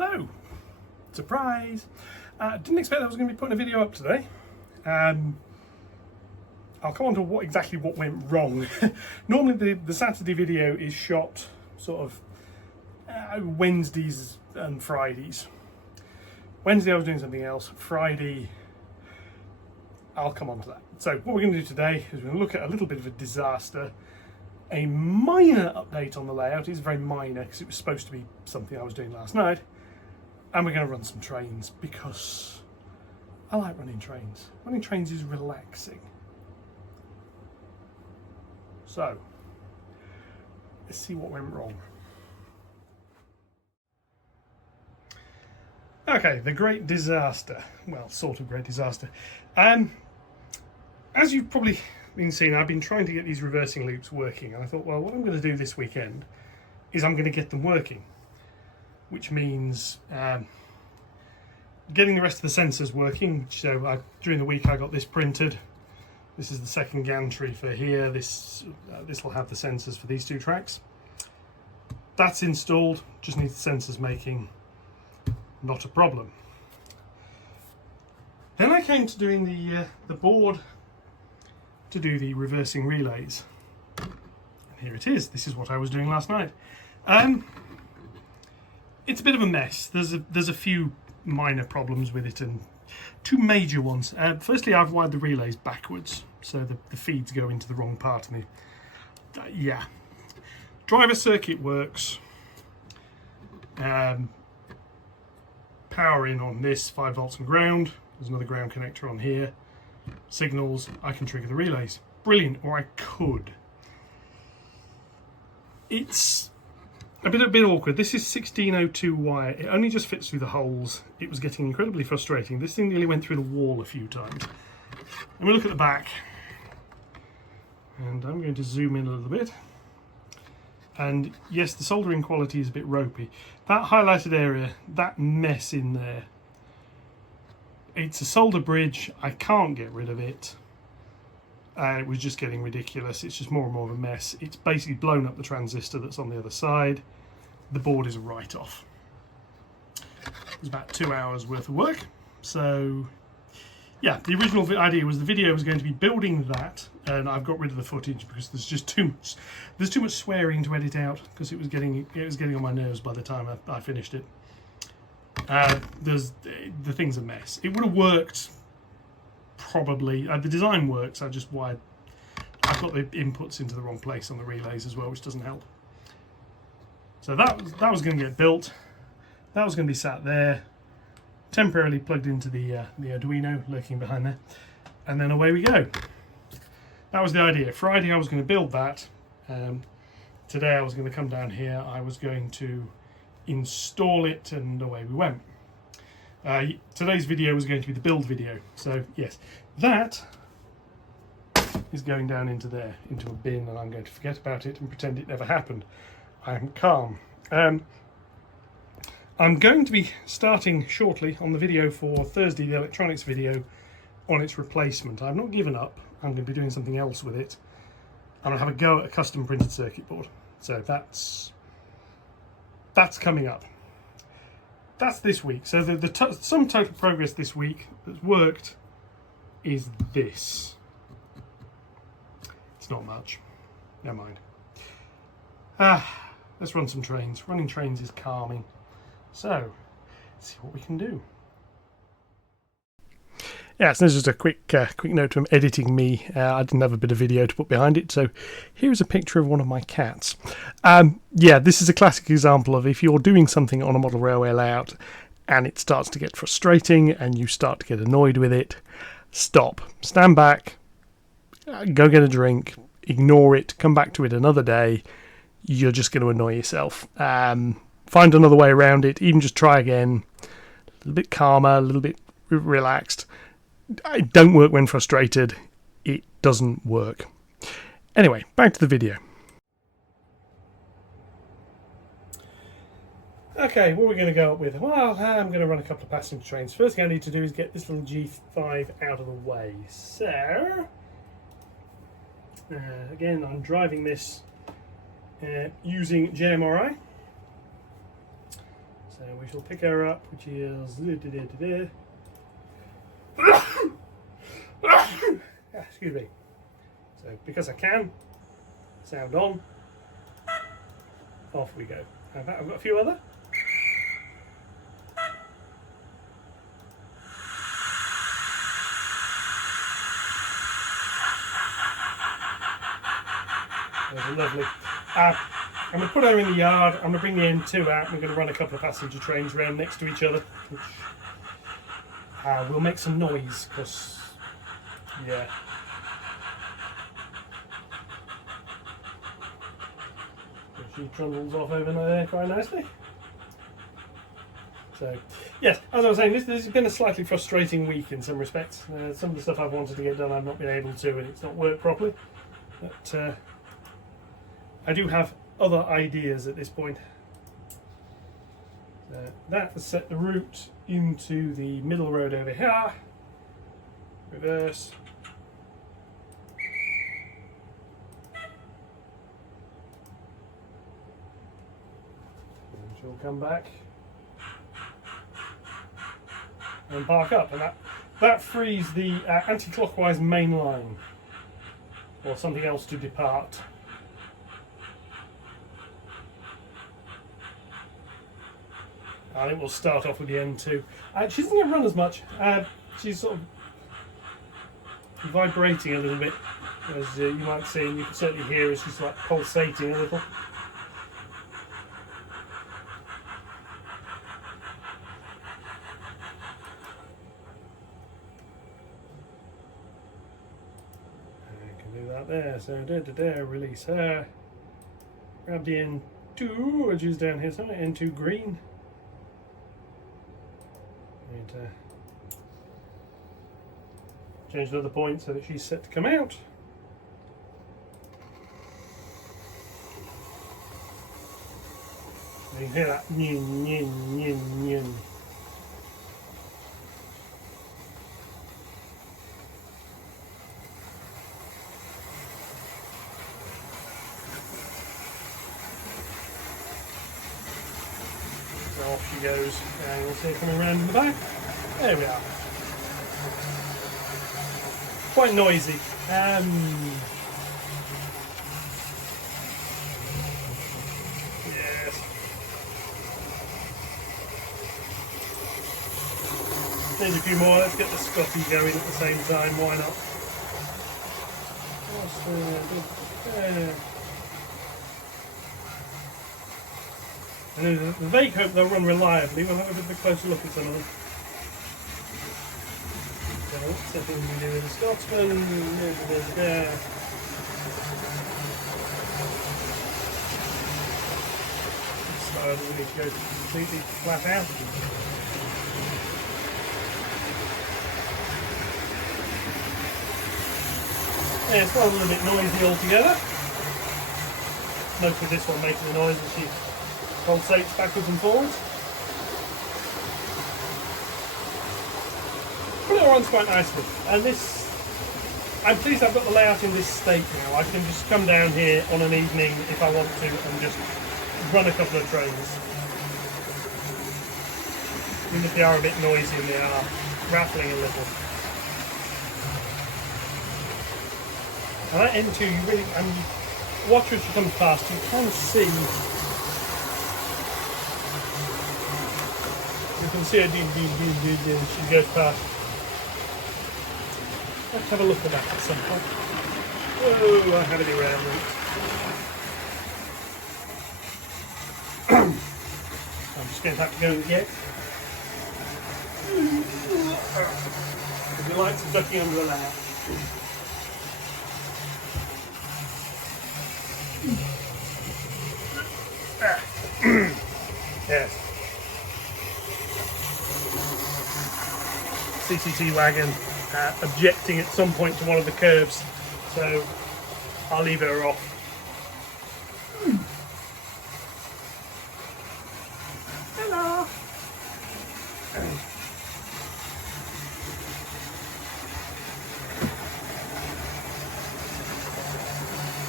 Hello! Surprise! Didn't expect I was going to be putting a video up today. I'll come on to exactly what went wrong. Normally the Saturday video is shot sort of Wednesdays and Fridays. Wednesday I was doing something else. Friday I'll come on to that. So what we're going to do today is we're going to look at a little bit of a disaster. A minor update on the layout. It's very minor because it was supposed to be something I was doing last night. And we're going to run some trains because I like running trains. Running trains is relaxing. So, let's see what went wrong. Okay, the great disaster. Well, sort of great disaster. As you've probably been seeing, I've been trying to get these reversing loops working, and I thought, well, what I'm going to do this weekend is I'm going to get them working, which means getting the rest of the sensors working. So during the week I got this printed. This is the second gantry for here. This will have the sensors for these two tracks. That's installed, just needs the sensors making, not a problem. Then I came to doing the board to do the reversing relays. And here it is. This is what I was doing last night. It's a bit of a mess. There's a few minor problems with it and two major ones. Firstly, I've wired the relays backwards, so the feeds go into the wrong part. And yeah, driver circuit works. Power in on this, 5 volts and ground. There's another ground connector on here. Signals, I can trigger the relays. Brilliant, or I could. It's a bit awkward. This is 1602 wire. It only just fits through the holes. It was getting incredibly frustrating. This thing nearly went through the wall a few times. And we look at the back. And I'm going to zoom in a little bit. And yes, the soldering quality is a bit ropey. That highlighted area, that mess in there, it's a solder bridge. I can't get rid of it. It was just getting ridiculous. It's just more and more of a mess. It's basically blown up the transistor that's on the other side. The board is a write-off. It was about 2 hours worth of work. So yeah, the original idea was the video was going to be building that, and I've got rid of the footage because there's just too much swearing to edit out because it was getting on my nerves by the time I finished it. The thing's a mess. It would have worked probably. The design works. I've got the inputs into the wrong place on the relays as well, which doesn't help. So that was going to get built. That was going to be sat there, temporarily plugged into the Arduino lurking behind there, and then away we go. That was the idea. Friday I was going to build that. Today I was going to come down here. I was going to install it, and away we went. Today's video was going to be the build video. So yes, that is going down into there, into a bin, and I'm going to forget about it and pretend it never happened. I'm calm. I'm going to be starting shortly on the video for Thursday, the electronics video, on its replacement. I've not given up. I'm going to be doing something else with it. I'm going to have a go at a custom printed circuit board. So that's coming up. That's this week. So the sum total progress this week that's worked is this. It's not much. Never mind. Let's run some trains. Running trains is calming. So, let's see what we can do. Yeah, so this is just a quick note from editing me. I didn't have a bit of video to put behind it, so here's a picture of one of my cats. Yeah, this is a classic example of if you're doing something on a model railway layout and it starts to get frustrating and you start to get annoyed with it, stop, stand back, go get a drink, ignore it, come back to it another day. You're just going to annoy yourself. Find another way around it, even just try again, a little bit calmer, a little bit relaxed. It don't work when frustrated. It doesn't work. Anyway, back to the video. Okay, what are we going to go up with? Well, I'm going to run a couple of passenger trains. First thing I need to do is get this little G5 out of the way. So, again, I'm driving this using JMRI. So So we shall pick her up, which is excuse me. So because I can, sound on, off we go. I've got a few other. Those are lovely. I'm going to put her in the yard. I'm going to bring the N2 out. We're going to run a couple of passenger trains around next to each other, which will make some noise because, yeah. She trundles off over there quite nicely. So, yes, as I was saying, this has been a slightly frustrating week in some respects. Some of the stuff I've wanted to get done I've not been able to, and it's not worked properly. But I do have other ideas at this point. That has set the route into the middle road over here. Reverse. And she'll come back and park up, and that frees the anti-clockwise main line or something else to depart. I think we'll start off with the N2. She doesn't get run as much. She's sort of vibrating a little bit, as you might see, and you can certainly hear as she's like pulsating a little. I can do that there. So release her. Grab the N2, which is down here somewhere. N2 green. Change another point so that she's set to come out. You can hear that nyin, nyin, nyin, nyin. So off she goes, and you'll see her coming around in the back. There we are. Quite noisy. Yes. There's a few more. Let's get the Scotty going at the same time. Why not? And the vague hope they'll run reliably. We'll have a bit of a closer look at some of them. Something we do with the Scotsman. There. Style doesn't need to go completely flat out. Yeah, it's got a little bit noisy altogether. Most of this one making the noise as she pulsates backwards and forwards. But it runs quite nicely, and this, I'm pleased I've got the layout in this state now. I can just come down here on an evening if I want to and just run a couple of trains. Even if they are a bit noisy and they are rattling a little. And that N2, you really, watch as she comes past, you can see. You can see her she goes past. Let's have a look at that at some point. Oh, I have any round route. I'm just going to have to go and get. The lights are ducking under the lamp. Yes. CCT wagon objecting at some point to one of the curves, so I'll leave her off. Hello.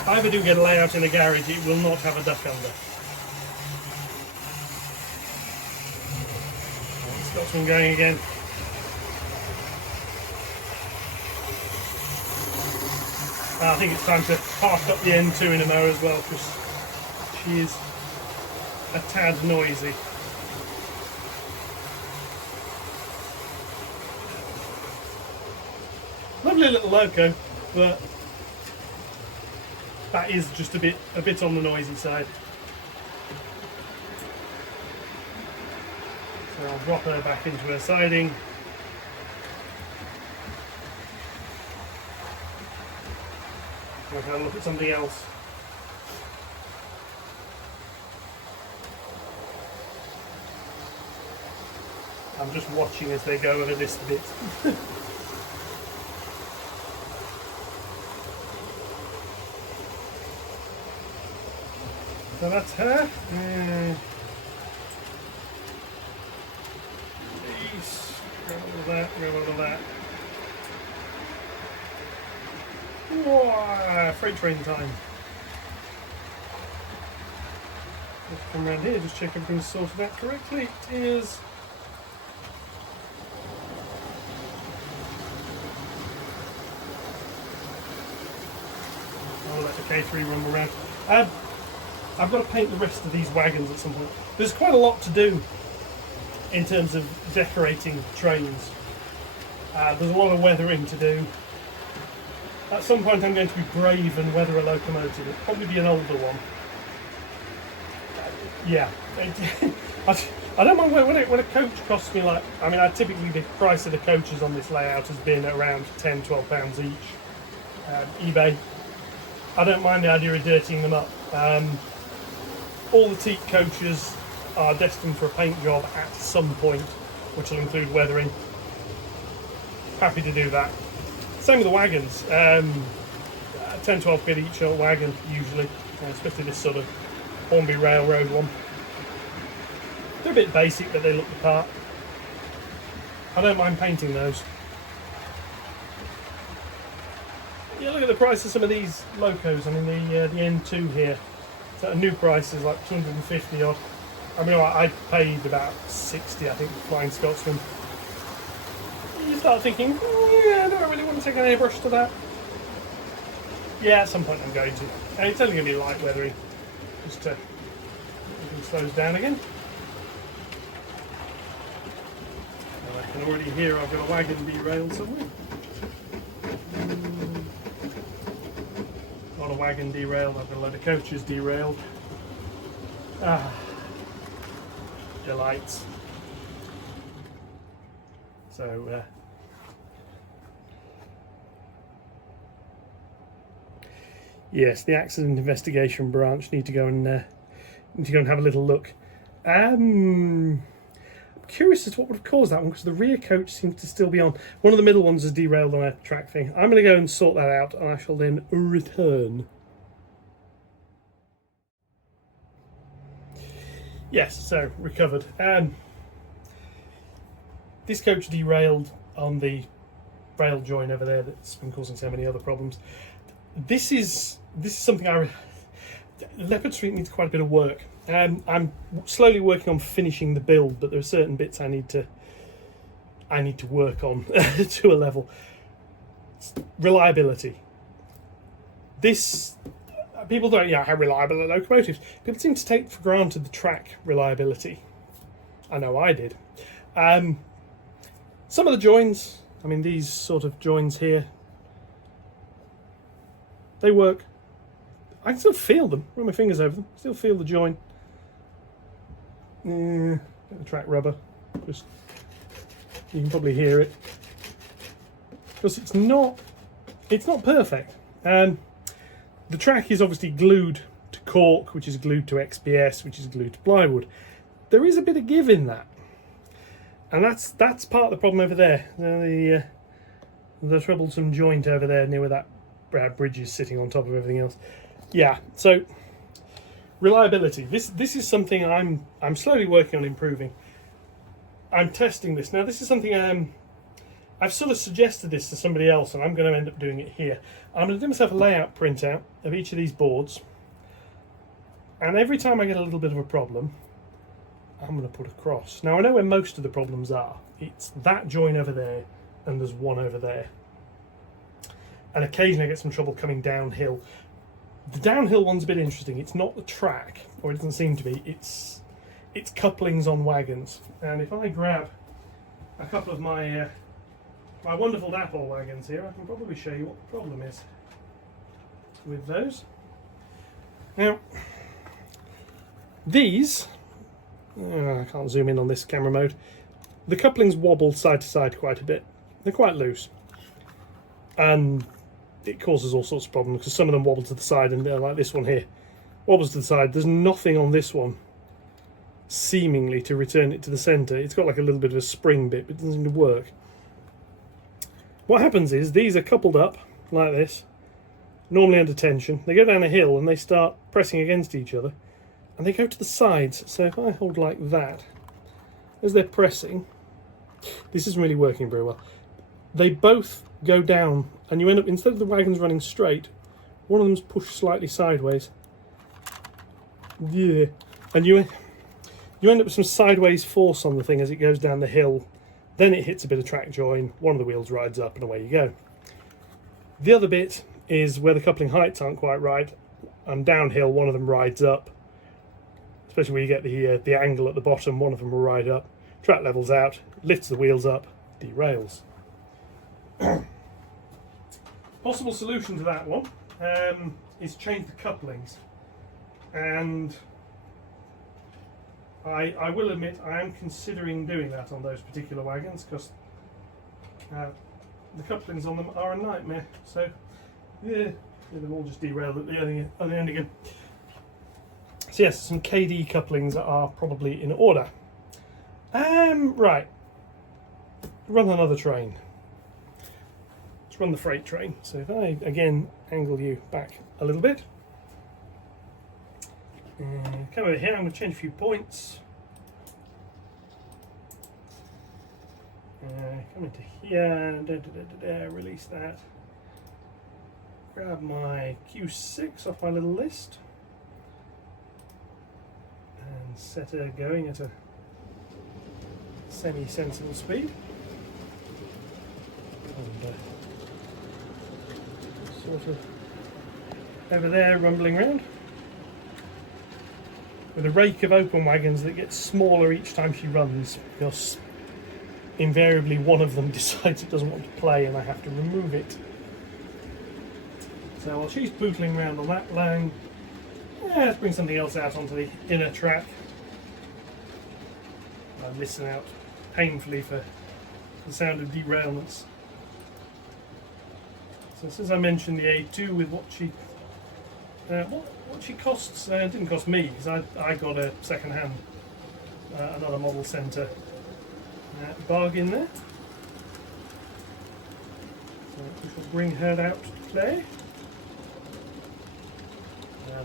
If I ever do get a layout in a garage, it will not have a duck under. Scotsman going again. I think it's time to park up the N2 in a mo as well, because she is a tad noisy. Lovely little loco, but that is just a bit on the noisy side. So I'll drop her back into her siding. We'll have a look at something else. I'm just watching as they go over this bit. So that's her. Grab all of that, grab all of that. Whoa, freight train time. Let's come around here, just check everything's sorted out correctly. It is. I'll let the K3 rumble around. I've got to paint the rest of these wagons at some point. There's quite a lot to do in terms of decorating trains. There's a lot of weathering to do. At some point I'm going to be brave and weather a locomotive. It'll probably be an older one. Yeah. I don't mind when a coach costs me like... I mean, typically the price of the coaches on this layout has been around £10, £12 each. eBay. I don't mind the idea of dirtying them up. All the teak coaches are destined for a paint job at some point, which will include weathering. Happy to do that. Same with the wagons. 10-12 quid each on wagon usually, especially this sort of Hornby Railroad one. They're a bit basic, but they look the part. I don't mind painting those. Yeah, look at the price of some of these locos. I mean, the N2 here. So a new price is like 250 odd. I mean, I paid about 60, I think, for Flying Scotsman. You start thinking, yeah, do I really want to take an airbrush to that? Yeah, at some point I'm going to. And it's only going to be light weathering. Just to slows down again. And I can already hear I've got a wagon derailed somewhere. Not a wagon derailed, I've got a load of coaches derailed. Ah, delights. So, yes, the accident investigation branch need to go and have a little look. I'm curious as to what would have caused that one, because the rear coach seems to still be on. One of the middle ones is derailed on a track thing. I'm going to go and sort that out, and I shall then return. Yes, so recovered. This coach derailed on the rail join over there that's been causing so many other problems. This is something Leopard Street needs quite a bit of work. I'm slowly working on finishing the build, but there are certain bits I need to work on to a level. Reliability. People don't know how reliable are locomotives. People seem to take for granted the track reliability. I know I did. Some of the joins, I mean these sort of joins here, they work. I can still feel them, run my fingers over them, still feel the join. Get the track rubber, just you can probably hear it. Because it's not perfect. The track is obviously glued to cork, which is glued to XPS, which is glued to plywood. There is a bit of give in that. And that's part of the problem over there. The troublesome joint over there near where that bridge is sitting on top of everything else. Yeah, so reliability. This is something I'm slowly working on improving. I'm testing this. Now this is something I've sort of suggested this to somebody else, and I'm going to end up doing it here. I'm going to do myself a layout printout of each of these boards, and every time I get a little bit of a problem, I'm going to put across. Now I know where most of the problems are. It's that join over there and there's one over there. And occasionally I get some trouble coming downhill. The downhill one's a bit interesting. It's not the track, or it doesn't seem to be. It's couplings on wagons. And if I grab a couple of my my wonderful Dapple wagons here, I can probably show you what the problem is with those. Now, these, I can't zoom in on this camera mode, the couplings wobble side to side quite a bit. They're quite loose. And it causes all sorts of problems because some of them wobble to the side, and they're like this one here. Wobbles to the side. There's nothing on this one seemingly to return it to the centre. It's got like a little bit of a spring bit, but it doesn't seem to work. What happens is these are coupled up like this, normally under tension. They go down a hill and they start pressing against each other, and they go to the sides. So if I hold like that, as they're pressing, this isn't really working very well. They both go down, and you end up, instead of the wagons running straight, one of them's pushed slightly sideways. Yeah, and you end up with some sideways force on the thing as it goes down the hill. Then it hits a bit of track join, one of the wheels rides up, and away you go. The other bit is where the coupling heights aren't quite right, and downhill one of them rides up, especially where you get the angle at the bottom. One of them will ride up, track levels out, lifts the wheels up, derails. Possible solution to that one is change the couplings, and I will admit I am considering doing that on those particular wagons, because the couplings on them are a nightmare. So yeah, they've all just derailed at the end again. So yes, some KD couplings are probably in order. Right, run another train. Let's run the freight train. So if I again angle you back a little bit, come over here, I'm going to change a few points. Come into here, release that. Grab my Q6 off my little list and set her going at a semi-sensible speed. And sort of over there, rumbling around, with a rake of open wagons that gets smaller each time she runs, because invariably one of them decides it doesn't want to play and I have to remove it. So while she's pootling around on that line, let's bring something else out onto the inner track. I listen out painfully for the sound of derailments. So since I mentioned the A2 with what she costs, it didn't cost me, because I got a second hand, another model centre bargain there. So we shall bring her out to play.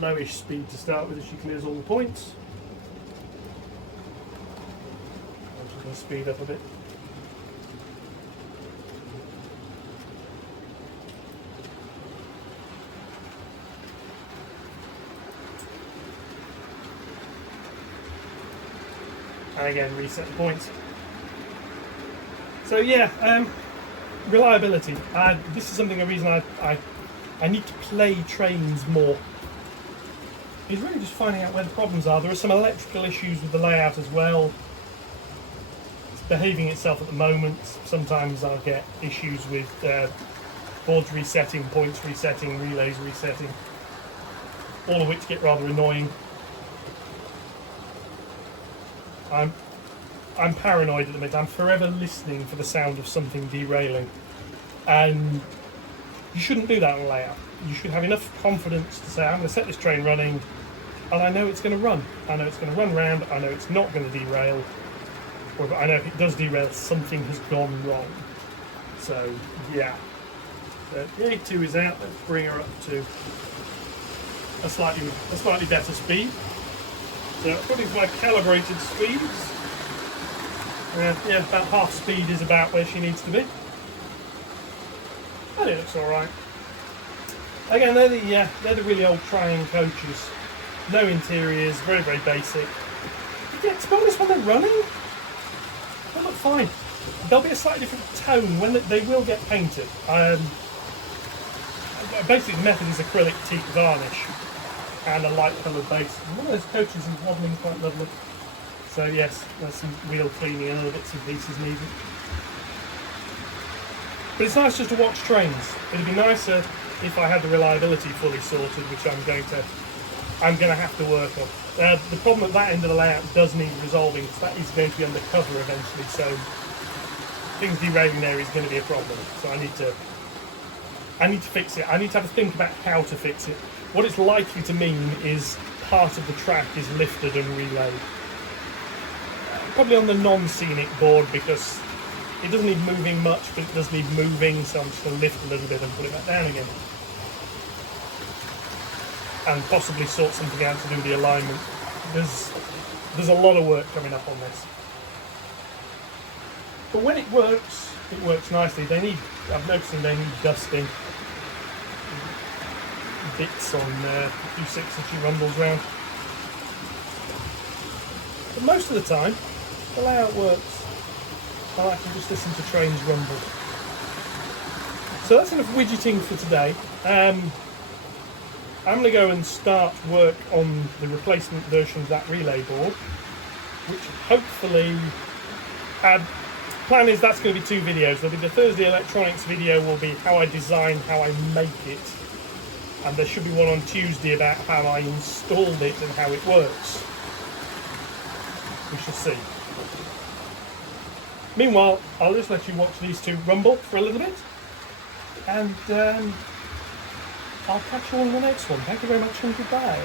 Lowish speed to start with as she clears all the points. I'm just going to speed up a bit. And again, reset the points. So yeah, reliability. This is something, a reason I need to play trains more. Is really just finding out where the problems are. There are some electrical issues with the layout as well. It's behaving itself at the moment. Sometimes I'll get issues with boards resetting, points resetting, relays resetting, all of which get rather annoying. I'm paranoid at the minute. I'm forever listening for the sound of something derailing, and you shouldn't do that on layout. You should have enough confidence to say, I'm going to set this train running, and I know it's going to run. I know it's going to run round. I know it's not going to derail. Or I know if it does derail, something has gone wrong. So yeah, so the A2 is out. Let's bring her up to a slightly better speed. So according to my calibrated speeds, yeah, about half speed is about where she needs to be. And it looks alright. Again, they're the really old Triumph coaches. No interiors, very, very basic. Yeah, to be honest, when they're running, they look fine. There'll be a slightly different tone when they will get painted. Basically, the method is acrylic teak varnish and a light coloured base. And one of those coaches is wobbling quite lovely. So yes, there's some wheel cleaning and other bits and pieces needed. But it's nice just to watch trains. It'd be nicer if I had the reliability fully sorted, which I'm going to have to work on. The problem at that end of the layout does need resolving, because that is going to be undercover eventually. So things derailing there is going to be a problem. So I need to fix it. I need to have a think about how to fix it. What it's likely to mean is part of the track is lifted and relayed. Probably on the non-scenic board, because it doesn't need moving much, but it does need moving, so I'm just going to lift a little bit and put it back down again. And possibly sort something out to do with the alignment. There's a lot of work coming up on this. But when it works nicely. I'm noticing they need dusting. Bits on a few 6-inch rumbles round. But most of the time, the layout works. I can just listen to trains rumble. So that's enough widgeting for today. I'm going to go and start work on the replacement version of that relay board, which hopefully, plan is that's going to be 2 videos. There'll be the Thursday electronics video, will be how I design, how I make it, and there should be one on Tuesday about how I installed it and how it works. We shall see. Meanwhile, I'll just let you watch these 2 rumble for a little bit, and I'll catch you on the next one. Thank you very much and goodbye.